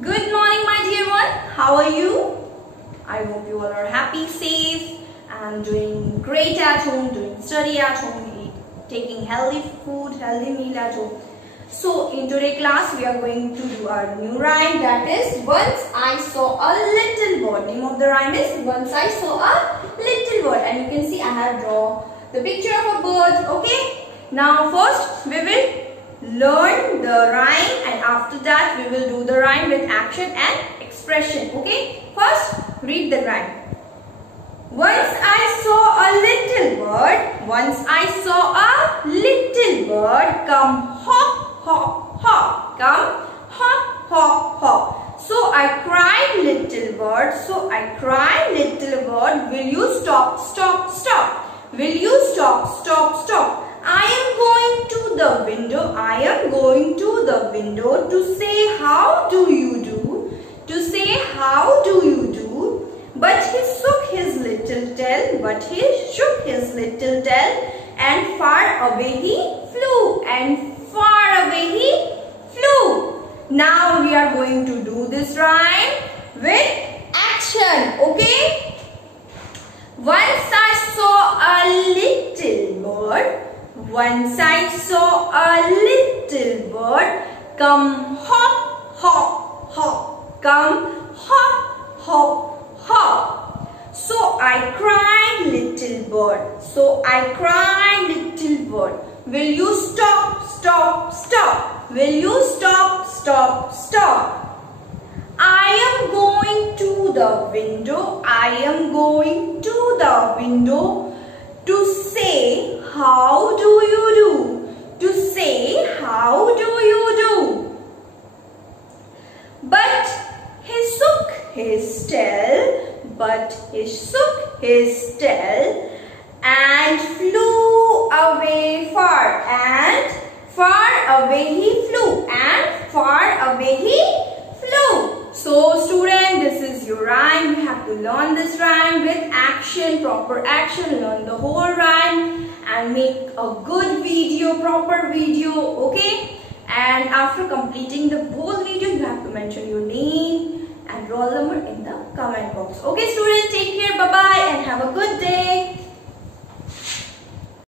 Good morning, my dear one. How are you? I hope you all are happy, safe, and doing great at home, doing study at home, taking healthy food, healthy meal at home. So, in today's class, we are going to do our new rhyme, that is, Once I Saw a Little Bird. Name of the rhyme is Once I Saw a Little Bird. And you can see I have drawn the picture of a bird, okay? Now, first, we will learn the rhyme, and after that we will do the rhyme with action and expression. Okay, first read the rhyme. Once I saw a little bird, once I saw a little bird, come hop hop hop, come hop hop hop. So I cried, little bird, so I cried, little bird, will you stop, stop, stop, will you stop, stop, stop. I am going to the window, I am going to the window to say how do you do, to say how do you do. But he shook his little tail, but he shook his little tail, and far away he flew, and far away he flew. Now we are going to do this rhyme with action, okay? Once I saw a little bird, once I saw a little bird, come hop, hop, hop, come hop, hop, hop. So I cried, little bird, so I cried, little bird, will you stop, stop, stop, will you stop, stop, stop. I am going to the window, I am going to the window to say how do you do, to say how do you do. But he shook his tail, but he shook his tail and flew away far, and far away he flew, and far away he flew. So student, this is your rhyme. You have to learn this rhyme with action, proper action, learn the whole rhyme and make a good video, proper video, okay? And after completing the whole video, you have to mention your name and roll number in the comment box. Okay students, take care, bye-bye and have a good day.